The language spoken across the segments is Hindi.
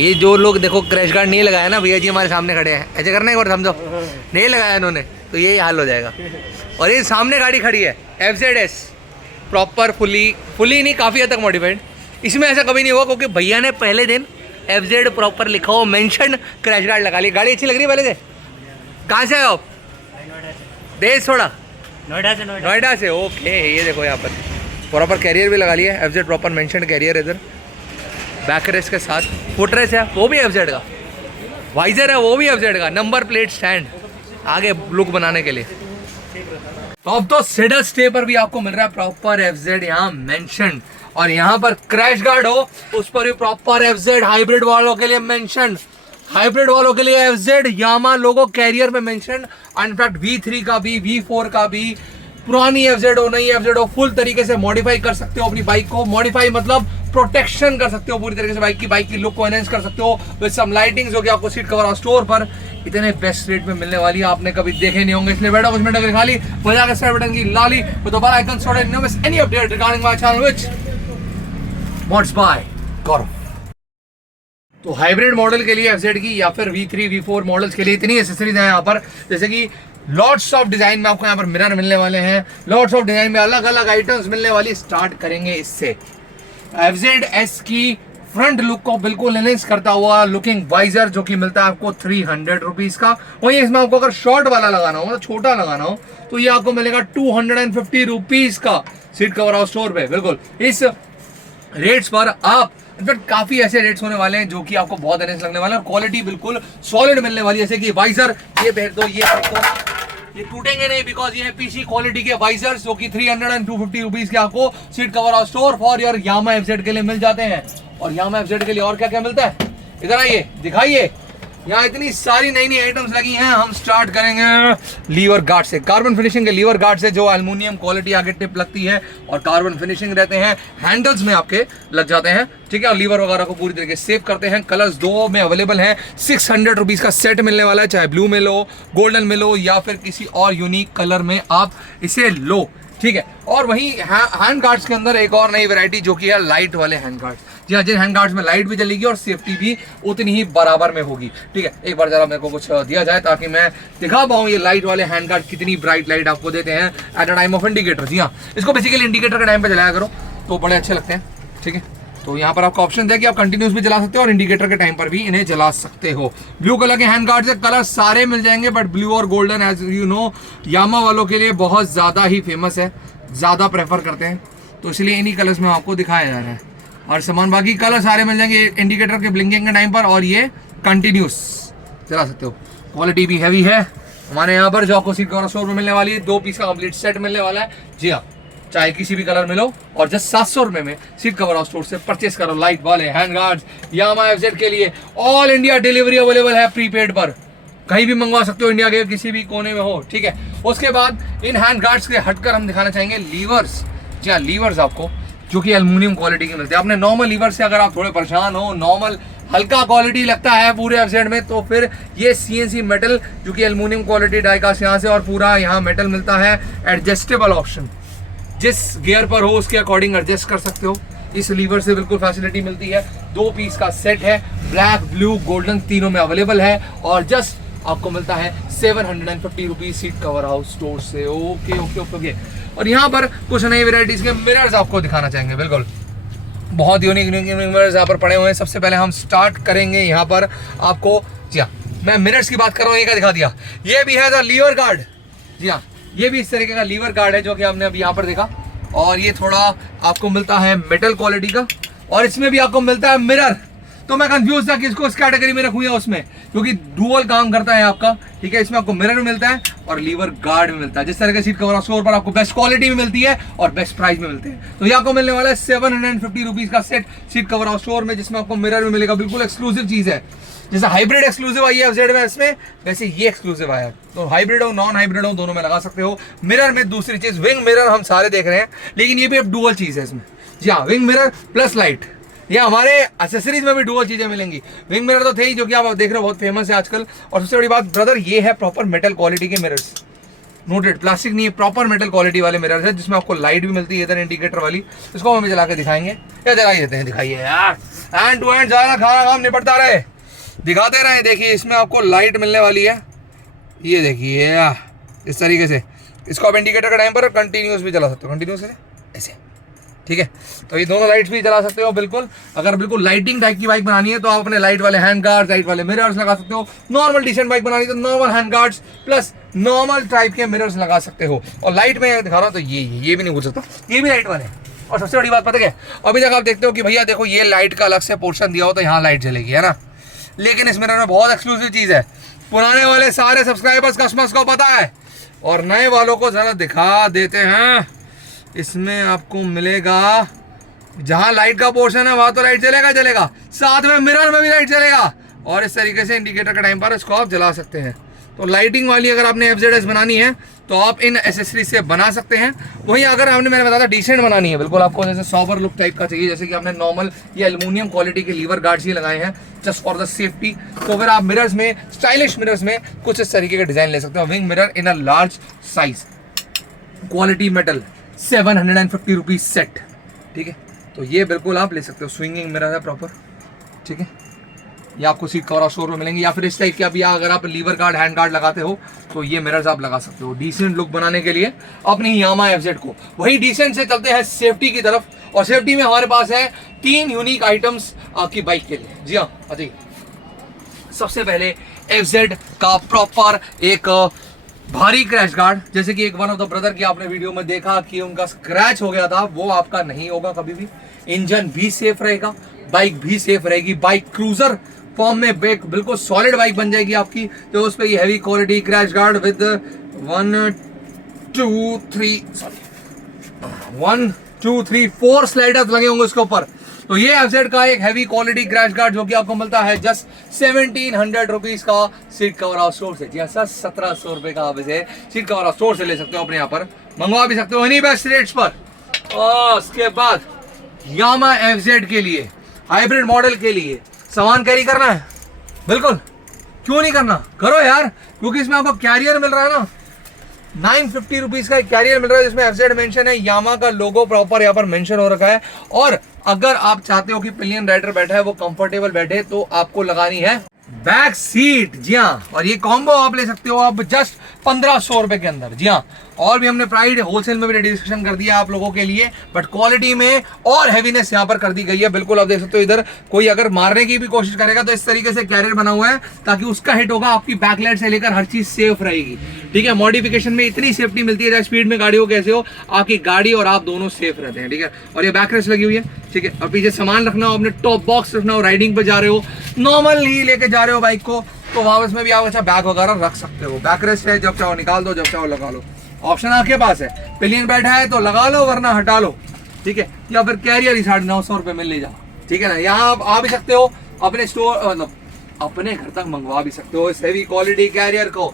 ये जो लोग देखो क्रैश गार्ड नहीं लगाया ना, भैया जी हमारे सामने खड़े हैं, ऐसे करना एक बार समझो, नहीं लगाया इन्होंने तो यही हाल हो जाएगा। और ये सामने गाड़ी खड़ी है FZS, प्रॉपर फुली नहीं, काफ़ी हद तक मॉडिफाइड। इसमें ऐसा कभी नहीं हुआ क्योंकि भैया ने पहले दिन FZ प्रॉपर लिखा हो, मेंशन क्रैश गार्ड लगा ली। गाड़ी अच्छी लग रही है पहले से। कहाँ से आए आप? देश थोड़ा नोएडा से। ओके, ये देखो यहाँ पर प्रॉपर कैरियर भी लगा लिया है, FZ प्रॉपर मेंशन कैरियर इधर, बैक रेस के साथ, फुट रेस है वो भी FZ का, वाइजर है वो भी FZ का, नंबर प्लेट स्टैंड आगे लुक बनाने के लिए। तो अब तो सेडल स्टे पर भी आपको मिल रहा है प्रॉपर FZ यहाँ मेंशन, और यहाँ पर क्रैश गार्ड हो उस पर भी प्रॉपर FZ, हाइब्रिड वालों के लिए मेंशन, हाइब्रिड वालों के लिए FZ, यामा लोगो कैरियर में मेंशन, इनफैक्ट V3 का भी, V4 का भी, पुरानी FZ हो नई FZ हो, फुल तरीके से मॉडिफाई कर सकते हो अपनी बाइक को। मॉडिफाई मतलब प्रोटेक्शन कर सकते हो पूरी तरीके से, बाइक की लुक को एनहेंस कर सकते हो विद सम लाइटिंग्स, जो कि आपको सीट कवर और स्टोर पर इतने बेस्ट रेट में मिलने वाली है, आपने कभी देखे नहीं होंगे। इसलिए बैठो कुछ मिनट अगर खाली बजा के स्टार्ट बटन की लाली with the bell icon so that you never miss any update regarding my channel which mods by Gaurav। तो हाइब्रिड मॉडल के लिए FZ की या फिर V3 V4 मॉडल्स के लिए इतनी एसेसरीज हैं यहाँ पर, जैसे कि लॉट्स ऑफ डिजाइन में आपको यहाँ पर मिरर मिलने वाले हैं, लॉट्स ऑफ डिजाइन में अलग अलग आइटम्स मिलने वाली। स्टार्ट करेंगे इससे FZS की फ्रंट लुक को बिल्कुल एनहेंस करता हुआ लुकिंग वाइजर, जो कि मिलता है आपको 300 रुपीज का। वहीं इसमें आपको अगर शॉर्ट वाला लगाना हो, मतलब छोटा लगाना हो, तो ये आपको मिलेगा 250 रुपीज का सीट कवर हाउस स्टोर पे। बिल्कुल इस रेट्स पर आप, इनफैक्ट काफी ऐसे रेट्स होने वाले हैं जो कि आपको बहुत एनहेंस लगने वाले हैं, और क्वालिटी बिल्कुल सॉलिड मिलने वाली है। जैसे कि वाइजर ये फेर दो, ये टूटेंगे नहीं, बिकॉज ये है PC क्वालिटी के वाइजर्स, जो कि 300 and 250 रुपीज के आपको सीट कवर और store for your Yamaha FZ के लिए मिल जाते हैं। और यामा FZ के लिए और क्या क्या मिलता है, इधर आइए दिखाइए, यहाँ इतनी सारी नई नई आइटम्स लगी हैं। हम स्टार्ट करेंगे लीवर गार्ड से, कार्बन फिनिशिंग के लीवर गार्ड से, जो एल्युमिनियम क्वालिटी आगे टिप लगती है और कार्बन फिनिशिंग रहते हैं, हैंडल्स में आपके लग जाते हैं, ठीक है, और लीवर वगैरह को पूरी तरीके से सेव करते हैं। कलर्स 2 में अवेलेबल हैं, 600 रुपीज का सेट मिलने वाला है, चाहे ब्लू में लो, गोल्डन में लो, या फिर किसी और यूनिक कलर में आप इसे लो, ठीक है। और वहीं हैंड गार्ड्स के अंदर एक और नई वैरायटी जो कि है लाइट वाले हैंड गार्ड्स। जी हाँ, जिन हैंड गार्ड्स में लाइट भी जलेगी और सेफ्टी भी उतनी ही बराबर में होगी, ठीक है। एक बार जरा मेरे को कुछ दिया जाए ताकि मैं दिखा पाऊँ ये लाइट वाले हैंड गार्ड कितनी ब्राइट लाइट आपको देते हैं at a time of indicator. जी हाँ, इसको बेसिकली इंडिकेटर के टाइम पे जलाया करो तो बड़े अच्छे लगते हैं, ठीक है। तो यहाँ पर आपका ऑप्शन है कि आप कंटिन्यूस भी जला सकते हो और इंडिकेटर के टाइम पर भी इन्हें जला सकते हो। ब्लू कलर के हैंड गार्ड से कलर सारे मिल जाएंगे, बट ब्लू और गोल्डन एज यू नो यामा वालों के लिए बहुत ज़्यादा ही फेमस है, ज़्यादा प्रेफर करते हैं, तो इसलिए इन्हीं कलर्स में आपको दिखाया जा रहा है। और सामान बाकी कलर सारे मिल जाएंगे इंडिकेटर के ब्लिंकिंग के टाइम पर, और ये कंटिन्यूस चला सकते हो। क्वालिटी भी हैवी है हमारे यहाँ पर, जो आपको सीट कवर स्टोर में मिलने वाली है। 2 पीस का कंप्लीट सेट मिलने वाला है। जी हाँ, चाहे किसी भी कलर में लो, और जस्ट 700 रुपये में सीट कवर हाउस स्टोर से परचेस करो लाइट वाले हैंड गार्ड्स यामा FZ के लिए। ऑल इंडिया डिलीवरी अवेलेबल है प्रीपेड पर, कहीं भी मंगवा सकते हो, इंडिया के किसी भी कोने में हो, ठीक है। उसके बाद इन हैंड गार्ड्स के हटकर हम दिखाना चाहेंगे लीवर्स। जी हाँ, लीवर्स आपको जो कि एल्युमिनियम क्वालिटी के मिलते हैं। अपने नॉर्मल लीवर से अगर आप थोड़े परेशान हो, नॉर्मल हल्का क्वालिटी लगता है पूरे FZ में, तो फिर ये CNC मेटल जो कि एल्युमिनियम क्वालिटी डाइकास्ट यहाँ से, और पूरा यहाँ मेटल मिलता है, एडजस्टेबल ऑप्शन, जिस गियर पर हो उसके अकॉर्डिंग एडजस्ट कर सकते हो। इस लीवर से बिल्कुल फैसिलिटी मिलती है। 2 पीस का सेट है, ब्लैक ब्लू गोल्डन तीनों में अवेलेबल है, और जस्ट आपको मिलता है 750 rupees seat cover house store से। Okay okay okay okay. और यहाँ पर कुछ नई वेराइटीज के मिरर्स आपको दिखाना चाहेंगे, बिल्कुल बहुत यूनिक मिरर्स यहाँ पर पड़े हुए हैं। सबसे पहले हम स्टार्ट करेंगे यहाँ पर आपको, जी हाँ, मैं मिरर्स की बात कर रहा हूँ, ये क्या दिखा दिया, ये भी है द लीवर गार्ड। जी हाँ, ये भी इस तरीके का लीवर गार्ड है जो कि हमने अभी यहाँ पर देखा, और ये थोड़ा आपको मिलता है मेटल क्वालिटी का, और इसमें भी आपको मिलता है मिरर। तो मैं कंफ्यूज था कि इसको इस कैटेगरी में रखूँ या उसमें, क्योंकि डुअल काम करता है आपका, ठीक है। इसमें आपको मिरर भी मिलता है और लीवर गार्ड भी मिलता है। जिस तरह के सीट कवर स्टोर पर आपको बेस्ट क्वालिटी में मिलती है और बेस्ट प्राइस में मिलते हैं, तो ये आपको मिलने वाला है 750 रुपीज का सेट सीट कवर स्टोर में, जिसमें आपको मिरर भी मिलेगा। बिल्कुल एक्सक्लूसिव चीज है, जैसे हाइब्रिड एक्सक्लूसिव आई है FZ में इसमें, वैसे ये एक्सक्लूसिव आया है। तो हाइब्रिड हो नॉन हाइब्रिड हो दोनों में लगा सकते हो। मिरर में दूसरी चीज विंग मिरर हम सारे देख रहे हैं, लेकिन ये भी अब डुअल चीज है इसमें। जी हाँ, विंग मिरर प्लस लाइट, ये हमारे एक्सेसरीज में भी डुअल चीजें मिलेंगी। विंग मिरर तो थे ही, जो कि आप देख रहे हो बहुत फेमस है आजकल। और सबसे बड़ी बात ब्रदर, ये है प्रॉपर मेटल क्वालिटी के मिरर्स, नोटेड, प्लास्टिक नहीं है, प्रॉपर मेटल क्वालिटी वाले मिरर है, जिसमें आपको लाइट भी मिलती है इधर इंडिकेटर वाली। इसको हमें चला के दिखाएंगे या जला ही देते हैं, दिखाइए यार, एंड टू एंड ज़्यादा खाना काम निपटता रहे, दिखाते रहे। देखिए इसमें आपको लाइट मिलने वाली है, ये देखिए इस तरीके से। इसको आप इंडिकेटर का टाइम पर कंटिन्यूस भी चला सकते हो, कंटिन्यूस है ऐसे, ठीक है। तो ये दोनों लाइट्स भी चला सकते हो बिल्कुल। अगर बिल्कुल लाइटिंग टाइप की बाइक बनानी है तो आप अपने लाइट वाले हैंड गार्ड्स, लाइट वाले मिरर्स लगा सकते हो। नॉर्मल डिसेंट बाइक बनानी है तो normal hand guards plus normal type के मिरर्स लगा सकते हो। और लाइट में दिखा रहा हूँ तो ये भी नहीं भूल सकता, ये भी लाइट वाले हैं। और सबसे बड़ी बात पता है, अभी तक आप देखते हो कि भैया देखो ये लाइट का अलग से पोर्शन दिया हो तो यहाँ लाइट जलेगी, है ना। लेकिन इस मिरर में बहुत एक्सक्लूसिव चीज़ है, पुराने वाले सारे सब्सक्राइबर्स कस्टमर्स को पता है, और नए वालों को ज़रा दिखा देते हैं। इसमें आपको मिलेगा, जहाँ लाइट का पोर्शन है वहाँ तो लाइट जलेगा, साथ में मिरर में भी लाइट जलेगा। और इस तरीके से इंडिकेटर के टाइम पर इसको आप जला सकते हैं। तो लाइटिंग वाली अगर आपने FZS बनानी है तो आप इन एसेसरीज से बना सकते हैं। वहीं अगर आपने, मैंने बताया था डिसेंट बनानी है, बिल्कुल आपको जैसे सॉबर लुक टाइप का चाहिए, जैसे कि आपने नॉर्मल ये एल्युमिनियम क्वालिटी के लीवर गार्ड्स ही लगाए हैं जस्ट फॉर द सेफ्टी, तो फिर आप मिरर्स में, स्टाइलिश मिरर्स में कुछ इस तरीके के डिजाइन ले सकते हो। Wing mirror in a large size, quality metal, 750 rupees set, ठीक है। तो ये बिल्कुल आप ले सकते हो, स्विंगिंग मिरर है प्रॉपर, ठीक है। ये आपको सीट कवर और स्टोर में मिलेंगे, या फिर इस टाइप के आप, या अगर आप लीवर गार्ड, हैंड गार्ड लगाते हो तो ये मिरर्स आप लगा सकते हो डिसेंट लुक बनाने के लिए अपनी यामा FZ को। वही डिसेंट से चलते हैं सेफ्टी की तरफ, और सेफ्टी में हमारे पास है 3 यूनिक आइटम्स आपकी बाइक के लिए। जी हाँ, बताइए। सबसे पहले FZ का प्रॉपर एक भारी क्रैश गार्ड, जैसे कि एक वन ऑफ द ब्रदर की आपने वीडियो में देखा कि उनका स्क्रैच हो गया था, वो आपका नहीं होगा कभी भी। इंजन भी सेफ रहेगा, बाइक भी सेफ रहेगी, बाइक क्रूजर फॉर्म में बिल्कुल सॉलिड बाइक बन जाएगी आपकी। तो उस पर ये heavy quality crash guard with 1 2 3 4 sliders लगे होंगे उसके ऊपर। तो ये FZ का एक हैवी क्वालिटी क्रैश गार्ड जो कि आपको मिलता है जस्ट 1700 रुपीज का सीट कवर हाउस स्टोर से। जी हाँ सर, 1700 रुपए का आप इसे सीट कवर हाउस स्टोर से ले सकते हो, अपने यहाँ पर मंगवा भी सकते हो इन्हीं बेस्ट रेट्स पर। और उसके बाद यामा FZ के लिए, हाइब्रिड मॉडल के लिए सामान कैरी करना है, बिल्कुल क्यों नहीं करना, करो यार, क्योंकि इसमें आपको कैरियर मिल रहा है ना, 950 रुपीज का एक कैरियर मिल रहा है जिसमें FZ मेंशन है, यामा का लोगो प्रॉपर यहाँ पर मेंशन हो रखा है। और अगर आप चाहते हो कि पिलियन राइडर बैठा है वो कंफर्टेबल बैठे तो आपको लगानी है बैक सीट। जी हाँ, और ये कॉम्बो आप ले सकते हो आप जस्ट 1500 रुपए के अंदर। जी हाँ, और भी हमने प्राइस होलसेल में भी डिस्कशन कर दिया आप लोगों के लिए, बट क्वालिटी में और हैवीनेस यहाँ पर कर दी गई है। बिल्कुल आप देख सकते हो, इधर कोई अगर मारने की भी कोशिश करेगा तो इस तरीके से कैरियर बना हुआ है ताकि उसका हिट होगा, आपकी बैकलाइट से लेकर हर चीज सेफ रहेगी, ठीक है। मॉडिफिकेशन में इतनी सेफ्टी मिलती है, चाहे स्पीड में गाड़ी हो कैसे हो, आपकी गाड़ी और आप दोनों सेफ रहते हैं, ठीक है। और ये बैक रेस्ट लगी हुई है, ठीक है। और पीछे सामान रखना हो, अपने टॉप बॉक्स रखना हो, राइडिंग पे जा रहे हो, नॉर्मल ही लेके जा रहे हो बाइक को, तो वहां में भी आप अच्छा बैग वगैरह रख सकते हो। बैक रेस्ट है, जब चाहो निकाल दो, जब चाहो लगा लो, ऑप्शन आपके पास है। पिलियन बैठा है तो लगा लो वरना हटा लो, ठीक है। या फिर कैरियर ही 950 रुपए मिल ले जाओ, ठीक है ना। यहाँ आप आ भी सकते हो, अपने स्टोर मतलब अपने घर तक मंगवा भी सकते हो इस हैवी क्वालिटी कैरियर को।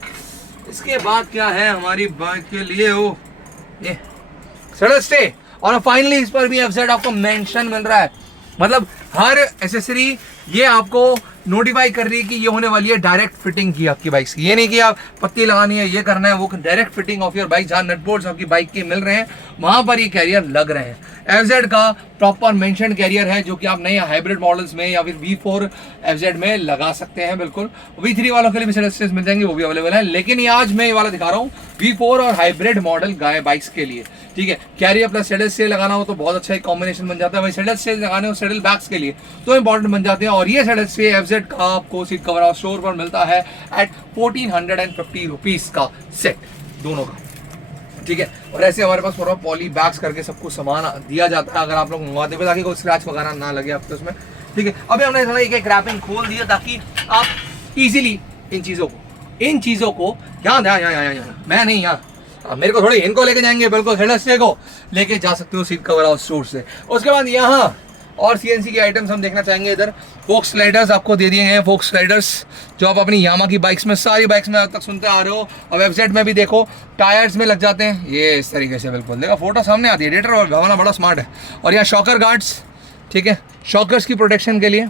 इसके बाद क्या है हमारी बाइक के लिए, वो ये सड़क स्टे, और फाइनली इस पर भी FZ आपको मेंशन मिल रहा है, मतलब हर एसेसरी ये आपको नोटिफाई कर रही है कि ये होने वाली है डायरेक्ट फिटिंग की आपकी बाइक की। ये नहीं कि आप पत्ती लगानी है, ये करना है, वो direct fitting of your bike. जहाँ नट बोल्ट्स आपकी बाइक के मिल रहे हैं वहां पर ये कैरियर लग रहे हैं। FZ का प्रॉपर मेंशन कैरियर है जो कि आप नए हाइब्रिड मॉडल्स में या फिर V4 FZ में लगा सकते हैं। बिल्कुल V3 वालों के लिए भी सेलेस्टेस मिल जाएंगे, वो भी अवेलेबल है। लेकिन ये आज मैं ये वाला दिखा रहा हूँ V4 और हाइब्रिड मॉडल गाय बाइक्स के लिए, ठीक है। कैरियर प्लस सेडल से लगाना हो तो बहुत अच्छा एक कॉम्बिनेशन बन जाता है। वही सेडल से लगाने हो सेडल बैग्स के लिए तो इंपॉर्टेंट बन जाते हैं। और ये सेडल से FZ का आपको सीट कवर हाउस स्टोर पर मिलता है एट 1450 रुपीज का सेट दोनों का, ठीक है। और ऐसे हमारे पास पूरा पॉली बैग्स करके सब कुछ सामान दिया जाता है अगर आप लोग मंगवाते हैं, ताकि कोई स्क्रैच वगैरह ना लगे आपको उसमें, ठीक है। अभी हमने थोड़ा एक रैपिंग खोल दिया ताकि आप इजीली इन चीज़ों को यहाँ मैं नहीं यहाँ मेरे को थोड़ी इनको लेके जाएंगे, बिल्कुल हेडस्टे को लेके जा सकते हो सीट कवर हाउस स्टोर से। उसके बाद यहाँ और CNC के आइटम्स हम देखना चाहेंगे। इधर फोक्स स्लाइडर्स आपको दे दिए हैं, फोक्स स्लाइडर्स जो आप अपनी यामा की बाइक्स में, सारी बाइक्स में आज तक सुनते आ रहे हो। अब FZ में भी देखो टायर्स में लग जाते हैं ये इस तरीके से, बिल्कुल देखो फोटो सामने आती है, एडिटर और भवना बड़ा स्मार्ट है। और यहाँ शॉकर गार्ड्स, ठीक है, शॉकर्स की प्रोटेक्शन के लिए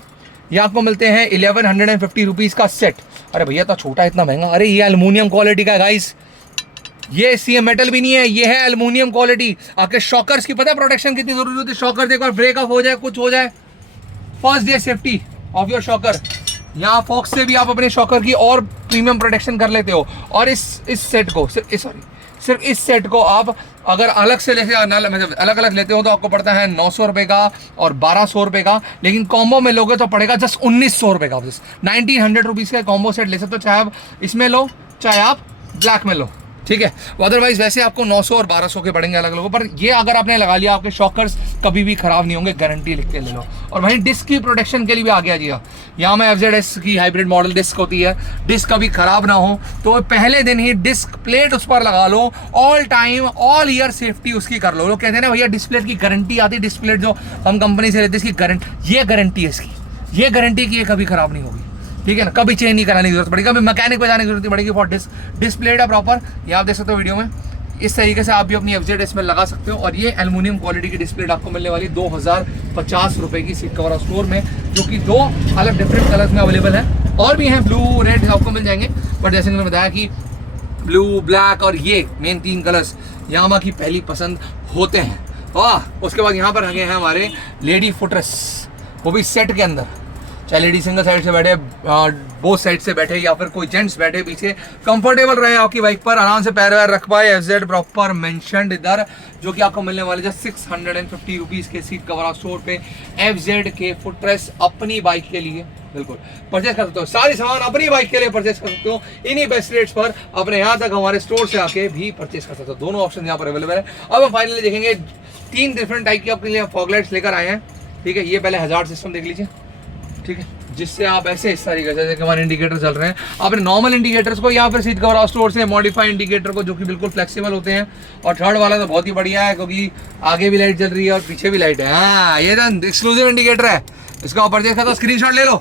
ये आपको मिलते हैं 1150 रुपीज़ का सेट। अरे भैया तो छोटा इतना महंगा, अरे ये एल्युमिनियम क्वालिटी का है गाइस, ये सी मेटल भी नहीं है, ये है एल्युमिनियम क्वालिटी। आपके शॉकर्स की पता है प्रोटेक्शन कितनी जरूरी होती है? शॉकर एक बार ब्रेक ऑफ हो जाए, कुछ हो जाए, first day safety of your shocker. यहाँ फॉक्स से भी आप अपने शॉकर की और प्रीमियम प्रोटेक्शन कर लेते हो। और इस सेट को सिर्फ इस सेट को आप अगर अलग से लेते मतलब अलग अलग लेते हो तो आपको पड़ता है 900 रुपये का और 1200 रुपये का, लेकिन कॉम्बो में लोगे तो पड़ेगा जस्ट 1900 रुपये का। 1900 रुपीज़ का कॉम्बो सेट ले सकते हो, चाहे आप इसमें लो चाहे आप ब्लैक में लो, ठीक है। अदरवाइज वैसे आपको 900 और 1200 के पड़ेंगे अलग अलग, पर ये अगर आपने लगा लिया आपके शॉकर्स कभी भी खराब नहीं होंगे, गारंटी लिख के ले लो। और वहीं डिस्क की प्रोटेक्शन के लिए भी आ गया जी। यहाँ में FZS की हाइब्रिड मॉडल डिस्क होती है, डिस्क कभी खराब ना हो तो पहले दिन ही डिस्क प्लेट उस पर लगा लो, all time all year safety उसकी कर लो। लोग कहते हैं ना भैया डिस्प्ले की गारंटी आती है, डिस्प्ले जो हम कंपनी से लेते हैं इसकी गारंटी, ये गारंटी है इसकी, ये गारंटी की ये कभी खराब नहीं होगी, ठीक है ना। कभी चेंज नहीं कराने की जरूरत पड़ेगी, कभी मैकेनिक पे जाने की जरूरत पड़ेगी फॉर डिस्प्ले है प्रॉपर। ये आप देख सकते हो वीडियो में, इस तरीके से आप भी अपनी FZS में लगा सकते हो। और ये एल्युमिनियम क्वालिटी की डिस्प्ले आपको मिलने वाली 2050 रुपये की सीट कवर स्टोर में, जो कि 2 अलग डिफरेंट कलर्स में अवेलेबल है। और भी हैं ब्लू रेड आपको मिल जाएंगे, बट जैसे मैंने बताया कि ब्लू ब्लैक और ये मेन 3 कलर्स यामा की पहली पसंद होते हैं। वाह, उसके बाद यहाँ पर लगे हैं हमारे लेडी फुटरेस, वो भी सेट के अंदर, चाहे लेडी सिंगल साइड से बैठे, बोथ साइड से बैठे, या फिर कोई जेंट्स बैठे पीछे, कंफर्टेबल रहे आपकी बाइक पर, आराम से पैर वैर रख पाए। FZ प्रॉपर मेंशनड इधर, जो कि आपको मिलने वाले जस्ट 650 रुपीज़ के सीट कवर स्टोर पे FZ के फुटरेस अपनी बाइक के लिए बिल्कुल परचेज कर सकते हो। सारे सामान अपनी बाइक के लिए परचेज कर सकते हो इन्हीं बेस्ट रेट्स पर, अपने यहाँ तक हमारे स्टोर से आके भी परचेज कर सकते हो। दोनों ऑप्शन यहाँ पर अवेलेबल है। अब हम फाइनली देखेंगे 3 डिफरेंट टाइप की आपके लिए फॉग लाइट्स लेकर आए हैं, ठीक है। ये पहले हजार्ड सिस्टम देख लीजिए, ठीक है, जिससे आप ऐसे इस तरीके से जैसे हमारे इंडिकेटर चल रहे हैं, आपने नॉर्मल इंडिकेटर्स को यहाँ पर सीट कवर स्टोर से मॉडिफाइड इंडिकेटर को, जो कि बिल्कुल फ्लेक्सिबल होते हैं। और थर्ड वाला तो बहुत ही बढ़िया है, क्योंकि आगे भी लाइट जल रही है और पीछे भी लाइट है। हाँ, ये तो एक्सक्लूसिव इंडिकेटर है, इसका आप परचेज करते हो स्क्रीनशॉट ले लो,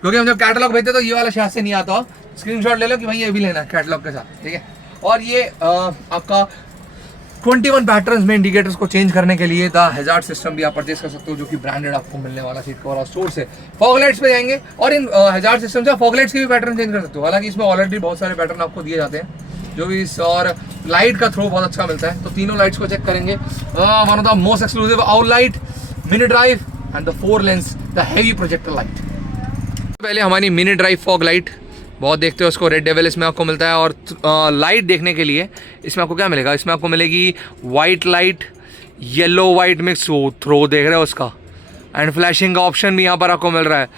क्योंकि हम जब कैटलॉग भेजते तो ये वाला शायद से नहीं आता, स्क्रीनशॉट ले लो कि भाई ये भी लेना है कैटलॉग के साथ, ठीक है। और ये आपका 21 पैटर्न्स में इंडिकेटर्स को चेंज करने के लिए द हजार्ड सिस्टम भी आप परचेज कर सकते हो, जो कि ब्रांडेड आपको मिलने वाला सीट कवर स्टोर से। फॉग लाइट्स पे जाएंगे और इन हजार्ड सिस्टम से फॉग लाइट्स के भी पैटर्न चेंज कर सकते हो। हालांकि इसमें ऑलरेडी बहुत सारे पैटर्न आपको दिए जाते हैं, जो भी और लाइट का थ्रो बहुत अच्छा मिलता है। तो तीनों लाइट्स को चेक करेंगे। One of the most exclusive out light, mini drive and the 4 lens the heavy projector light. पहले हमारी मिनी ड्राइव फॉग लाइट बहुत देखते हो उसको, रेड डेविल इसमें आपको मिलता है। और लाइट देखने के लिए इसमें आपको क्या मिलेगा, इसमें आपको मिलेगी white light, yellow white mix throw देख रहे हो उसका, एंड फ्लैशिंग का ऑप्शन भी यहाँ पर आपको मिल रहा है।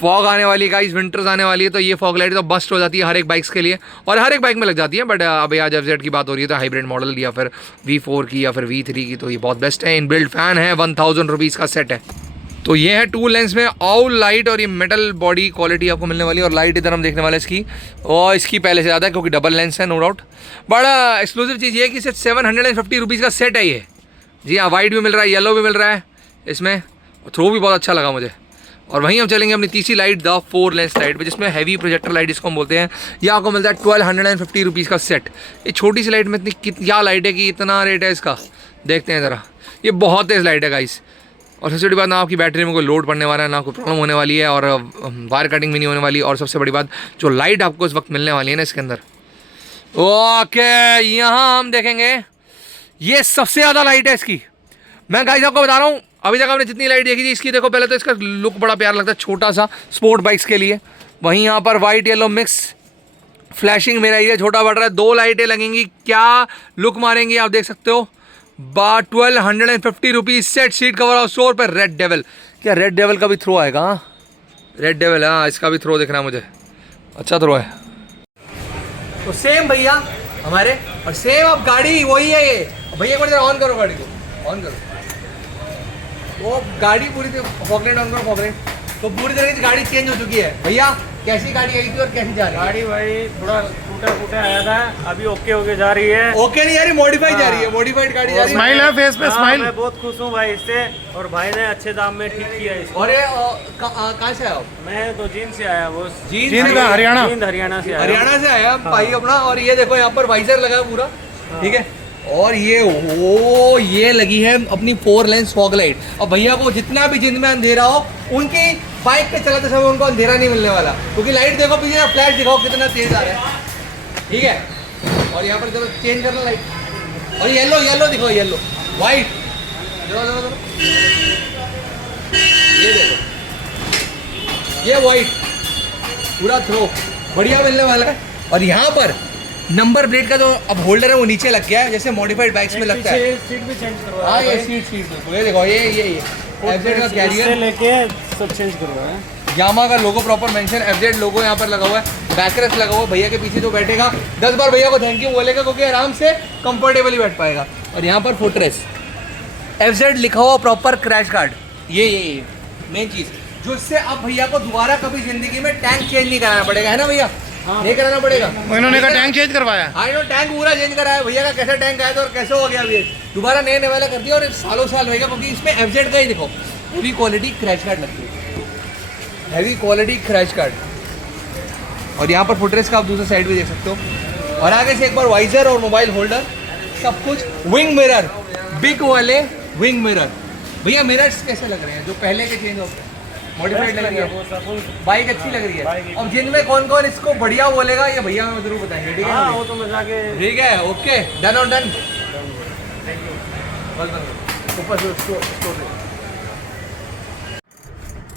फॉग आने वाली गाइस, विंटर्स आने वाली है, तो ये फॉग लाइट तो बस्ट हो जाती है हर एक बाइक्स के लिए, और हर एक बाइक में लग जाती है। बट अभी आज FZ की बात हो रही है तो हाइब्रिड मॉडल या फिर V4 की या फिर V3 की, तो ये बहुत बेस्ट है। इन बिल्ड फैन है, 1000 रुपीज़ का सेट है। तो ये है 2 लेंस में आउल लाइट, और ये मेटल बॉडी क्वालिटी आपको मिलने वाली है। और लाइट इधर हम देखने वाले इसकी, और इसकी पहले से ज़्यादा है क्योंकि डबल लेंस है, नो डाउट। बड़ा एक्सक्लूसिव चीज़ ये है कि सिर्फ 750 रुपीज़ का सेट है ये। जी हाँ, वाइट भी मिल रहा है, येलो भी मिल रहा है इसमें, थ्रो भी बहुत अच्छा लगा मुझे। और वहीं हम चलेंगे अपनी तीसरी लाइट, द 4 लेंस लाइट, जिसमें हैवी प्रोजेक्टर लाइट इसको हम बोलते हैं। ये आपको मिलता है 1250 रुपीज़ का सेट। ये छोटी सी लाइट में इतनी क्या लाइट है कि इतना रेट है इसका, देखते हैं ज़रा। ये बहुत तेज़ लाइट है गाइस, और सबसे बड़ी बात, ना आपकी बैटरी में कोई लोड पड़ने वाला है, ना कोई प्रॉब्लम होने वाली है, और वायर कटिंग भी नहीं होने वाली। और सबसे बड़ी बात, जो लाइट आपको इस वक्त मिलने वाली है ना इसके अंदर, ओके, यहाँ हम देखेंगे ये सबसे ज़्यादा लाइट है इसकी। मैं गाइस आपको बता रहा हूँ, अभी तक आपने जितनी लाइट देखी थी इसकी, देखो पहले तो इसका लुक बड़ा प्यारा लगता है, छोटा सा स्पोर्ट बाइक्स के लिए। वहीं यहाँ पर वाइट येलो मिक्स फ्लैशिंग मेरा एरिया छोटा बढ़ रहा है, 2 लाइटें लगेंगी, क्या लुक मारेंगी आप देख सकते हो। 1250 रुपीज़ सेट, सीट कवर और स्टोर पर। रेड डेविल, क्या रेड डेविल का भी थ्रो आएगा? रेड डेविल, हाँ, इसका भी थ्रो दिख रहा है मुझे, अच्छा थ्रो है। तो सेम भैया हमारे, और सेम अब गाड़ी वही है ये भैया। एक बार जरा ऑन करो गाड़ी को, ऑन करो, वो गाड़ी पूरी फॉग लाइट ऑन करो, फॉग लाइट, तो पूरी तरह से गाड़ी चेंज हो चुकी है। भैया कैसी गाड़ी आई थी और कैसी जा रही है? गाड़ी भाई थोड़ा टूटा फूटा आया था, अभी ओके होके जा रही है। ओके नहीं जा रही, मॉडिफाई जा रही है, मॉडिफाइड गाड़ी जा रही है। स्माइल है फेस पे, स्माइल। मैं बहुत खुश हूँ भाई इससे, और भाई ने अच्छे दाम में ठीक किया इसको। और कहाँ से आया? मैं तो जींद से आया, वो जींद हरियाणा, जींद हरियाणा से आया, हरियाणा से आया भाई अपना। और ये देखो यहाँ पर वाइजर लगा है पूरा, ठीक है। और ये लगी है अपनी 4 लेंस फॉग लाइट। अब भैया को जितना भी जिंद में अंधेरा हो, उनकी बाइक पे चलाते समय उनको अंधेरा नहीं मिलने वाला, क्योंकि लाइट देखो पीछे, फ्लैश दिखाओ कितना तेज आ रहा है, ठीक है। और यहाँ पर चलो चेंज करना लाइट, और येलो येलो दिखाओ, येलो वाइट, ये देखो ये वाइट पूरा थ्रो बढ़िया मिलने वाला है। और यहाँ पर नंबर प्लेट का जो अब होल्डर है वो नीचे लग गया है, जैसे मॉडिफाइड बाइक्स में लगता है। सीट भी चेंज करवाया। हाँ ये सीट बिल्कुल, ये देखो ये FZ का कैरियर लेके सब चेंज करवाया। यामा का लोगो प्रॉपर मेंशन, FZ लोगो यहाँ पर लगा हुआ है, बैकरेस्ट लगा हुआ है। भैया के पीछे जो बैठेगा 10 बार भैया को थैंक यू बोलेगा, क्योंकि आराम से कंफर्टेबली बैठ पाएगा। और यहाँ पर फुटरेस्ट FZ लिखा हुआ प्रॉपर क्रैश गार्ड, ये मेन चीज़ जो इससे अब भैया को दोबारा कभी जिंदगी में टैंक चेंज नहीं कराना पड़ेगा, है ना भैया? हाँ। नहीं कराना पड़ेगा। इन्होंने का टैंक चेंज करवाया। हाँ इन्होंने टैंक पूरा चेंज कराया। भैया का कैसा टैंक आया था और कैसे हो गया अभी दोबारा नए वाला कर दिया, और सालों साल रहेगा, क्योंकि इसमें FZ का ही देखो हैवी क्वालिटी क्रैश गार्ड लगती है, हैवी क्वालिटी क्रैश गार्ड। और यहाँ पर फुटरेस्ट का आप दूसरे साइड भी देख सकते हो। और आगे से एक बार वाइजर और मोबाइल होल्डर सब कुछ। विंग मिरर, बिग वाले विंग मिरर। भैया मिरर्स कैसे लग रहे हैं जो पहले के चेंज होते हैं, मॉडिफाइड लग रही है, बाइक अच्छी लग रही है। अब जिनमें कौन कौन इसको बढ़िया बोलेगा ये भैया हमें जरूर बताएंगे, ठीक है? हाँ, वो तो मजा के। ठीक है, ओके, डन और डन। ऊपर से उसको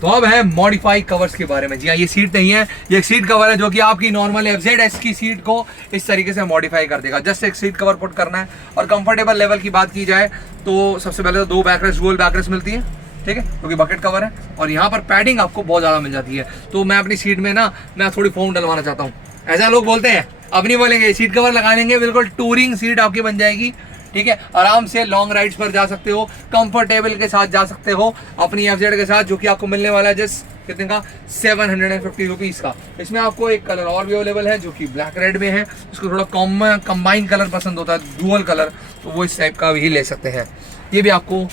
तो अब है मॉडिफाई कवर्स के बारे में। जी हाँ, ये सीट नहीं है, ये एक सीट कवर है जो कि आपकी नॉर्मल FZS की सीट को इस तरीके से मॉडिफाई कर देगा। जस्ट एक सीट कवर पुट करना है। और कंफर्टेबल लेवल की बात की जाए तो सबसे पहले तो 2 बैकरेस्ट, डुअल बैकरेस्ट मिलती है, ठीक है, क्योंकि बकेट कवर है। और यहाँ पर पैडिंग आपको बहुत ज़्यादा मिल जाती है। तो मैं अपनी सीट में ना मैं थोड़ी फोम डलवाना चाहता हूँ, ऐसा लोग बोलते हैं, अब नहीं बोलेंगे। सीट कवर लगा लेंगे, बिल्कुल टूरिंग सीट आपकी बन जाएगी, ठीक है। आराम से लॉन्ग राइड्स पर जा सकते हो, कंफर्टेबल के साथ जा सकते हो अपनी FZ के साथ, जो कि आपको मिलने वाला है जस्ट कितने का, 750 रुपीज़ का। इसमें आपको एक कलर और भी अवेलेबल है जो कि ब्लैक रेड में है। उसको थोड़ा कंबाइन कलर पसंद होता है, डुअल कलर, तो वो इस टाइप का भी ले सकते हैं। ये भी आपको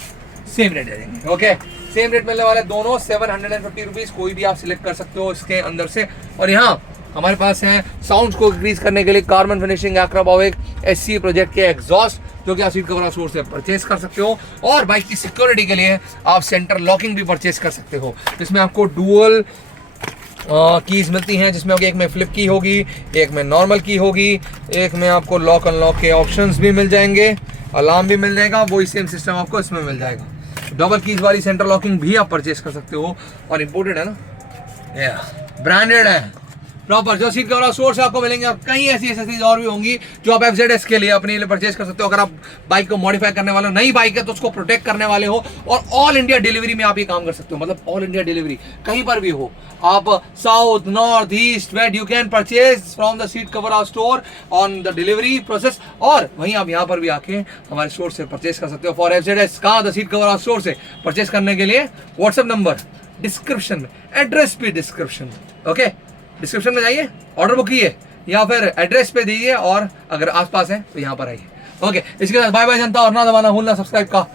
सेम रेट दे देंगे, ओके, सेम रेट मिलने वाला है दोनों, 750 रुपीज़। कोई भी आप सिलेक्ट कर सकते हो इसके अंदर से। और यहाँ हमारे पास है साउंड्स को इंक्रीज करने के लिए कार्बन फिनिशिंग एक्राबॉविक SC प्रोजेक्ट के एग्जॉस्ट, जो कि आप सीट कवर स्टोर से परचेज कर सकते हो। और बाइक की सिक्योरिटी के लिए आप सेंटर लॉकिंग भी परचेज कर सकते हो। इसमें आपको डुअल कीज मिलती हैं, जिसमें एक में फ्लिप की होगी, एक में नॉर्मल की होगी, एक में आपको लॉक अनलॉक के ऑप्शंस भी मिल जाएंगे, अलार्म भी मिल जाएगा, वही सेम सिस्टम आपको इसमें मिल जाएगा। डबल कीज वाली सेंटर लॉकिंग भी आप परचेज कर सकते हो। और इम्पोर्टेड है ना, ब्रांडेड है प्रॉपर। जो सीट कवर स्टोर से आपको मिलेंगे, और कई ऐसी एक्सेसरीज और भी होंगी जो आप FZS के लिए अपने लिए परचेज कर सकते हो। अगर आप बाइक को मॉडिफाई करने वाले हो, नई बाइक है तो उसको प्रोटेक्ट करने वाले हो, और ऑल इंडिया डिलीवरी में आप ये काम कर सकते हो। मतलब ऑल इंडिया डिलीवरी कहीं पर भी हो आप, south, north, east, west, you can purchase from the seat cover store on the delivery process. और वहीं आप यहाँ पर भी आके हमारे स्टोर से परचेज कर सकते हो फॉर FZS। कहाँ? द सीट कवर स्टोर से परचेज करने के लिए व्हाट्सएप नंबर डिस्क्रिप्शन में, एड्रेस भी डिस्क्रिप्शन में, ओके, डिस्क्रिप्शन में जाइए, ऑर्डर बुक कीजिए, या फिर एड्रेस पे दीजिए, और अगर आसपास है तो यहाँ पर आइए, ओके। इसके साथ बाय बाय जनता, और ना दबाना भूलना सब्सक्राइब का